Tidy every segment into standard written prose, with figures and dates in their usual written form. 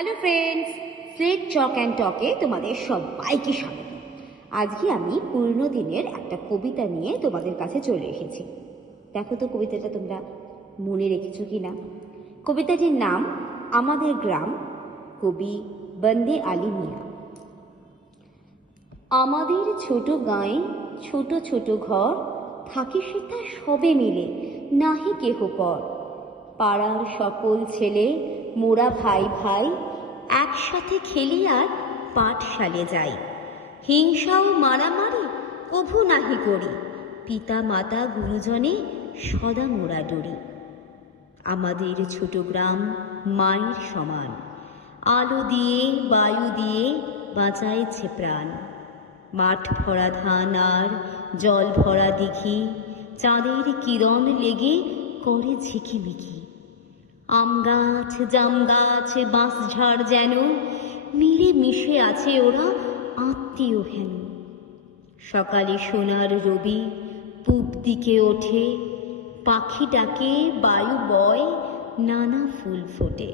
Hello friends, slate chalk and টকে তোমাদের সবাইকে স্বাগত। আজকে আমি পুরনো দিনের একটা কবিতা নিয়ে তোমাদের কাছে চলে এসেছি। দেখো তো কবিতাটা তোমরা মনে রেখেছো কি না। কবিতাটির নাম আমাদের গ্রাম, কবি বন্দে আলী মিয়া। আমাদের ছোট গাঁয়ে ছোট ছোট ঘর, থাকে সেটা সবে মিলে, নাহি কেহ পর। পাড়ার সকল ছেলে মোরা ভাই ভাই, একসাথে খেলি আর পাঠশালে যাই। হিংসাও মারামারি কভু নাহি করি, পিতা মাতা গুরুজনে সদা মোরা ডরি। আমাদের ছোট গ্রাম মায়ের সমান, আলো দিয়ে বায়ু দিয়ে বাঁচাইছে প্রাণ। মাঠ ভরা ধান আর জল ভরা দিঘি, চাঁদের কিরণ লেগে করে ঝিকিমিকি। আম গাছ জাম গাছ বাঁশঝাড় যেন মিলে মিশে আছে ওরা আত্মীয় হেন। সকালে সোনার রবি পূব দিকে ওঠে, পাখি ডাকে বায়ু বয় নানা ফুল ফোটে।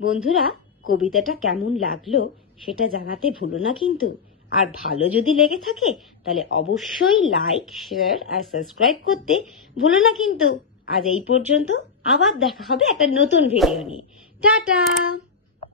বন্ধুরা, কবিতাটা কেমন লাগলো সেটা জানাতে ভুলো না কিন্তু। আর ভালো যদি লেগে থাকে তাহলে অবশ্যই লাইক, শেয়ার আর সাবস্ক্রাইব করতে ভুলো না কিন্তু। আজ এই পর্যন্ত, আবার দেখা হবে একটা নতুন ভিডিও নিয়ে। টাটা।